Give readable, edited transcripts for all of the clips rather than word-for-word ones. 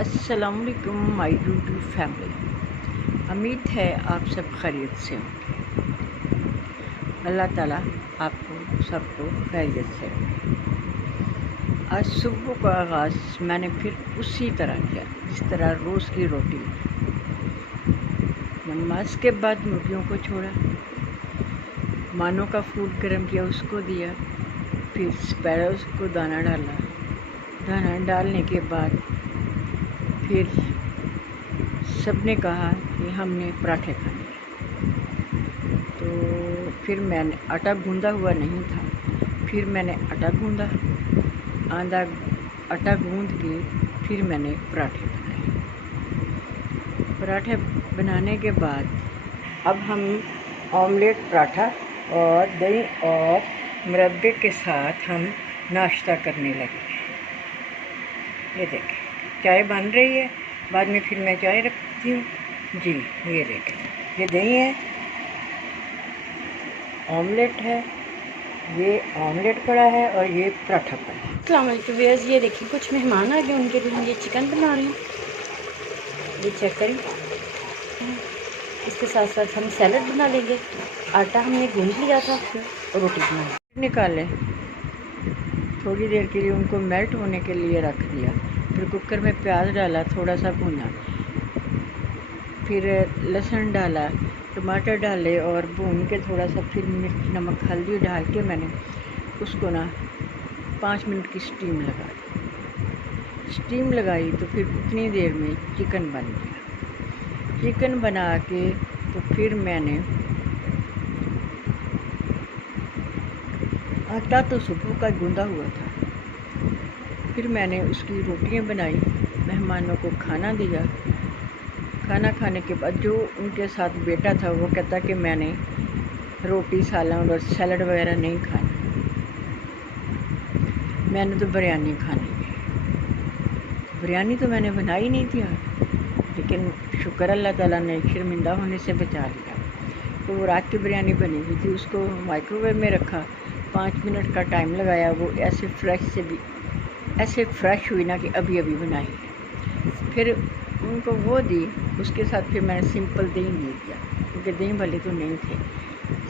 अस्सलामुअलैकुम my YouTube family. उम्मीद है आप सब खैरियत से होंगे। अल्लाह ताला आपको सबको खैरियत से रखे। आज सुबह का आगाज़ मैंने फिर उसी तरह किया जिस तरह रोज़ की रोटी। नमाज के बाद मुर्गियों को छोड़ा, मानों का फूड गर्म किया, उसको दिया, फिर स्पैरोज़ को दाना डाला। दाना डालने के बाद फिर सबने कहा कि हमने पराठे खाने हैं। तो फिर मैंने आटा गूंदा हुआ नहीं था, फिर मैंने आटा गूंदा, आटा गूंद के फिर मैंने पराठे बनाए। पराठे बनाने के बाद अब हम ऑमलेट पराठा और दही और मुरब्बे के साथ हम नाश्ता करने लगे। ये देखें, चाय बन रही है, बाद में फिर मैं चाय रखती हूँ जी। ये देखें, ये दही है, ऑमलेट है, ये ऑमलेट पड़ा है और ये पराठा पड़ा है। अस्सलाम वालेकुम व्यूअर्स, ये देखिए कुछ मेहमान आ गए, उनके लिए हम ये चिकन बना रहे हैं। ये चेक करें, इसके साथ साथ हम सैलड बना लेंगे। आटा हमने गूंद लिया था और रोटी बना निकाले, थोड़ी देर के लिए उनको मेल्ट होने के लिए रख दिया। फिर कुकर में प्याज डाला, थोड़ा सा भुना, फिर लहसुन डाला, टमाटर डाले और भून के थोड़ा सा फिर मिर्च नमक हल्दी डाल के मैंने उसको 5 मिनट की स्टीम लगा दी। स्टीम लगाई तो फिर उतनी देर में चिकन बन गया। चिकन बना के तो फिर मैंने आटा तो सुबह का गूंदा हुआ था, फिर मैंने उसकी रोटियां बनाई, मेहमानों को खाना दिया। खाना खाने के बाद जो उनके साथ बेटा था वो कहता कि मैंने रोटी सालन और सैलड वगैरह नहीं खाना, मैंने तो बिरयानी खानी है। बिरयानी तो मैंने बनाई नहीं थी, लेकिन शुक्र अल्लाह ताला ने शर्मिंदा होने से बचा लिया। तो वो रात की बिरयानी बनी हुई थी, उसको माइक्रोवेव में रखा, 5 मिनट का टाइम लगाया। वो ऐसे फ्रेश हुई ना कि अभी अभी बनाई है। फिर उनको वो दी, उसके साथ फिर मैंने सिंपल दही दे दिया, क्योंकि दही भले तो नहीं थे।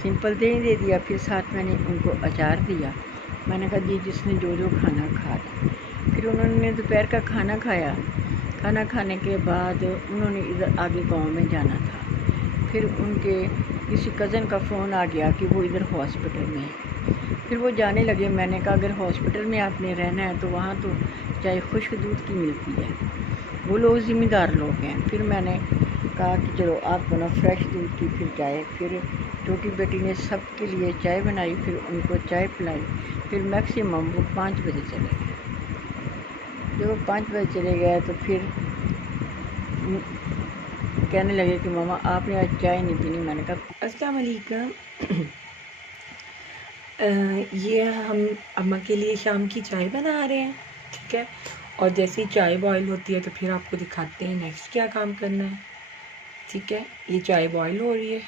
सिंपल दही दे दिया, फिर साथ मैंने उनको अचार दिया। मैंने कहा जी जिसने जो जो खाना खा लिया। फिर उन्होंने दोपहर का खाना खाया। खाना खाने के बाद उन्होंने इधर आगे गांव में जाना था। फिर उनके किसी कज़न का फ़ोन आ गया कि वो इधर हॉस्पिटल में है। फिर वो जाने लगे। मैंने कहा अगर हॉस्पिटल में आपने रहना है तो वहाँ तो चाहे खुश्क दूध की मिलती है, वो लोग ज़िम्मेदार लोग हैं। फिर मैंने कहा कि चलो आपको ना फ्रेश दूध की फिर चाय। फिर छोटी बेटी ने सब के लिए चाय बनाई, फिर उनको चाय पिलाई। फिर मैक्सिमम वो 5 बजे चले गए। जब वो 5 बजे चले गए तो फिर कहने लगे कि मामा आपने आज चाय नहीं पीनी। मैंने कहा अस्सलाम वालेकुम। ये हम अम्मा के लिए शाम की चाय बना रहे हैं, ठीक है। और जैसे ही चाय बॉईल होती है तो फिर आपको दिखाते हैं नेक्स्ट क्या काम करना है, ठीक है। ये चाय बॉईल हो रही है।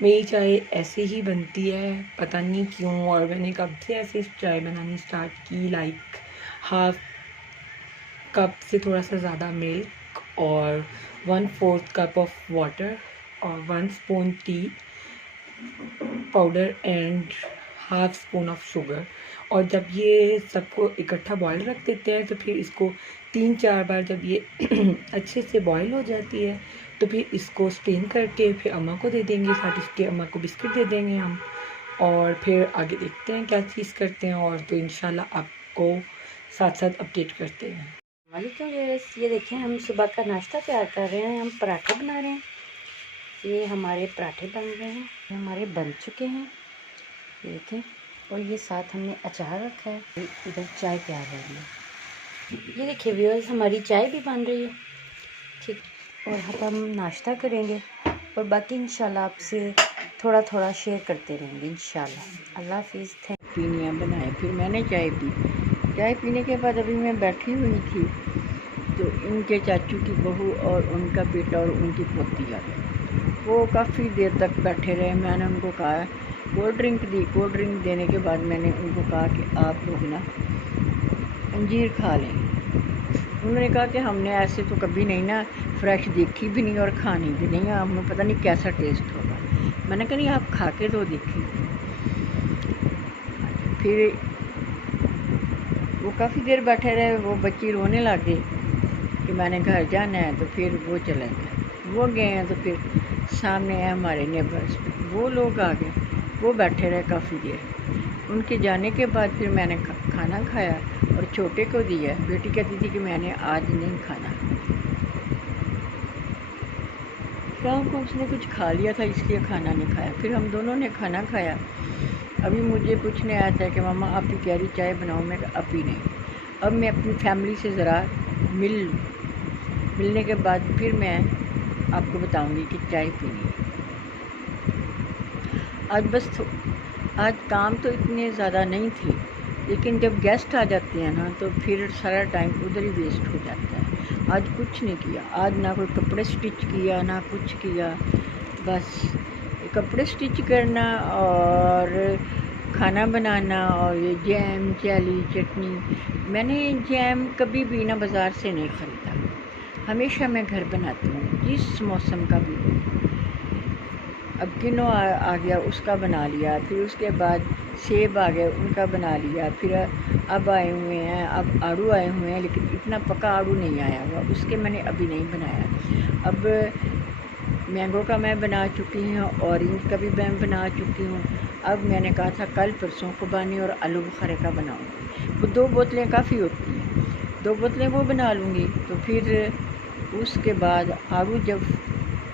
मेरी चाय ऐसे ही बनती है, पता नहीं क्यों, और मैंने कब से ऐसे चाय बनानी स्टार्ट की। लाइक हाफ कप से थोड़ा सा ज़्यादा मिल्क और 1/4 कप ऑफ वाटर और 1 spoon T powder and half spoon of sugar. और जब ये सबको इकट्ठा बॉईल रख देते हैं तो फिर इसको 3-4 बार जब ये अच्छे से बॉईल हो जाती है तो फिर इसको स्ट्रेन करके फिर अम्मा को दे देंगे, साथ इसके अम्मा को बिस्किट दे देंगे हम। और फिर आगे देखते हैं क्या चीज़ करते हैं, और तो इंशाल्लाह आपको साथ साथ अपडेट करते हैं। वालेकुम व्यूअर्स, ये देखें हम सुबह का नाश्ता तैयार कर रहे हैं। हम पराठे बना रहे हैं। ये हमारे पराठे बन रहे हैं, हमारे बन चुके हैं, ये देखें। और ये साथ हमने अचार रखा है। इधर चाय तैयार हो रही है। ये देखिए व्यूअर्स, हमारी चाय भी बन रही है, ठीक। और अब हम नाश्ता करेंगे और बाकी इंशाल्लाह आपसे थोड़ा थोड़ा शेयर करते रहेंगे इंशाल्लाह। अल्लाह हाफिज़। पीनियाँ बनाए, फिर मैंने चाय पी। चाय पीने के बाद अभी मैं बैठी हुई थी तो इनके चाचू की बहू और उनका बेटा और उनकी पोती आ गई। वो काफ़ी देर तक बैठे रहे। मैंने उनको कहा, कोल्ड ड्रिंक दी। कोल्ड ड्रिंक देने के बाद मैंने उनको कहा कि आप लोग ना अंजीर खा लें। उन्होंने कहा कि हमने ऐसे तो कभी नहीं ना फ्रेश देखी भी नहीं और खानी भी नहीं, हमें पता नहीं कैसा टेस्ट होगा। मैंने कहा नहीं आप खा के तो देखिए। फिर वो काफ़ी देर बैठे रहे, वो बच्ची रोने लग गई कि मैंने घर जाना है, तो फिर वो चले गए। वो गए हैं तो फिर सामने है हमारे नेबर्स, वो लोग आ गए, वो बैठे रहे काफ़ी देर। उनके जाने के बाद फिर मैंने खाना खाया और छोटे को दिया। बेटी कहती थी कि मैंने आज नहीं खाना, शाम को उसने कुछ खा लिया था इसलिए खाना नहीं खाया। फिर हम दोनों ने खाना खाया। अभी मुझे पूछने आया था कि मामा आप ही कह रही चाय बनाओ, मैं अब ही नहीं, अब मैं अपनी फैमिली से ज़रा मिल लूँ, मिलने के बाद फिर मैं आपको बताऊंगी कि चाय पीनी है। आज काम तो इतने ज़्यादा नहीं थी, लेकिन जब गेस्ट आ जाते हैं ना तो फिर सारा टाइम उधर ही वेस्ट हो जाता है। आज कुछ नहीं किया, आज ना कोई कपड़े स्टिच किया ना कुछ किया, बस कपड़े स्टिच करना और खाना बनाना और ये जैम जेली चटनी। मैंने जैम कभी भी ना बाज़ार से नहीं ख़रीदा, हमेशा मैं घर बनाती हूँ जिस मौसम का भी हो। अब किन्नू आ गया उसका बना लिया, फिर उसके बाद सेब आ गए उनका बना लिया, फिर अब आए हुए हैं, अब आड़ू आए हुए हैं, लेकिन इतना पका आड़ू नहीं आया हुआ, उसके मैंने अभी नहीं बनाया। अब मैंगो का मैं बना चुकी हूँ, ऑरेंज का भी मैं बना चुकी हूँ। अब मैंने कहा था कल परसों खुबानी और आलू बुखारे का बनाऊँगी। वो 2 बोतलें काफ़ी होती हैं, 2 बोतलें वो बना लूँगी। तो फिर उसके बाद आड़ू जब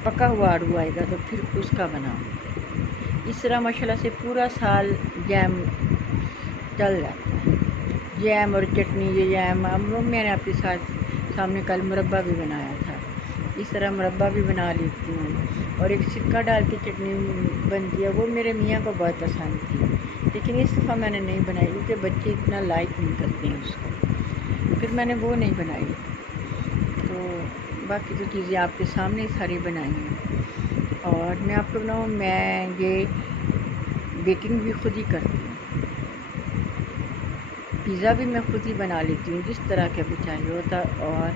पका हुआ आड़ू आएगा तो फिर उसका बनाऊँगी। इस तरह माशाल्लाह से पूरा साल जैम चल जाता है। जैम और चटनी, ये जैम मैंने आपके सामने कल मुरब्बा भी बनाया था, इस तरह मुरब्बा भी बना लेती हूँ। और एक सिरका डाल के चटनी बनती है, वो मेरे मियाँ को बहुत पसंद थी, लेकिन इस दफ़ा मैंने नहीं बनाई क्योंकि बच्चे इतना लाइक नहीं करते हैं उसको, फिर मैंने वो नहीं बनाई। तो बाकी तो चीज़ें आपके सामने सारी बनाई हैं। और मैं आपको बताऊँ, मैं ये बेकिंग भी खुद ही करती हूँ, पिज़्ज़ा भी मैं खुद ही बना लेती हूँ जिस तरह का भी चाहिए होता, और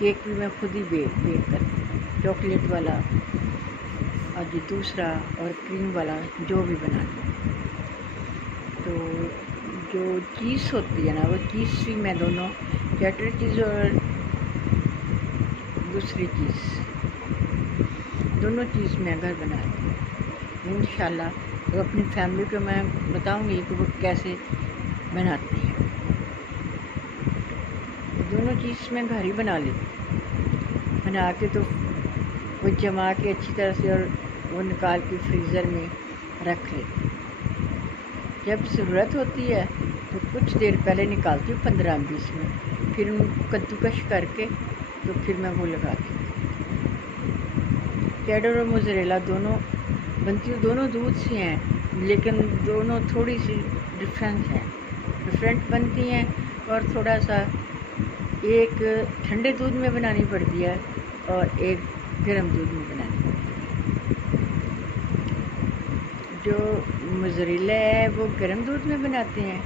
केक भी मैं खुद ही बेक करती हूँ, चॉकलेट वाला और ये दूसरा और क्रीम वाला जो भी बनाती हूँ। तो जो चीज़ होती है ना, वो चीज़ भी मैं दोनों, चैटर चीज़ और दूसरी चीज़, दोनों चीज़ मैं घर बनाती हूँ इंशाल्लाह। तो अपनी फैमिली को मैं बताऊँगी कि वो कैसे बनाती है। दोनों चीज़ मैं घर ही बना लेती हूँ, बना के तो वो जमा के अच्छी तरह से और वो निकाल के फ्रीज़र में रख लेती हूँ। जब ज़रूरत होती है तो कुछ देर पहले निकालती हूँ 15-20 मिनट, फिर उनको कद्दूकश करके तो फिर मैं वो लगाती हूँ। चेडर और मोज़रेला दोनों बनती हूँ, दोनों दूध से हैं, लेकिन दोनों थोड़ी सी डिफरेंट बनती हैं। और थोड़ा सा एक ठंडे दूध में बनानी पड़ती है और एक गर्म दूध में बनानी पड़ती है। जो मोज़रेला है वो गर्म दूध में बनाते हैं,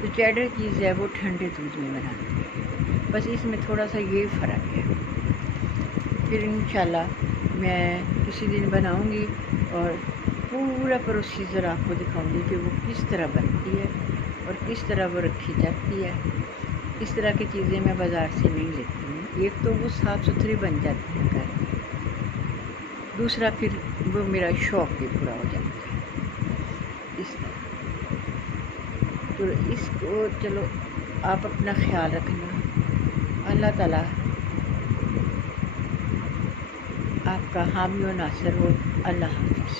तो चेडर चीज़ है वो ठंडे दूध में बनाते हैं, बस इसमें थोड़ा सा ये फ़र्क है। फिर इंशाल्लाह मैं किसी दिन बनाऊंगी और पूरा प्रोसीजर आपको दिखाऊंगी कि वो किस तरह बनती है और किस तरह वो रखी जाती है। इस तरह की चीज़ें मैं बाज़ार से नहीं लेती हूँ। एक तो वो साफ़ सुथरी बन जाती है घर में, दूसरा फिर वो मेरा शौक़ भी पूरा हो जाता है इस तरह। तो इसको चलो आप अपना ख्याल रखना। अल्लाह ताला आपका हामी और नासिर हो। अल्लाह हाफ़िज़।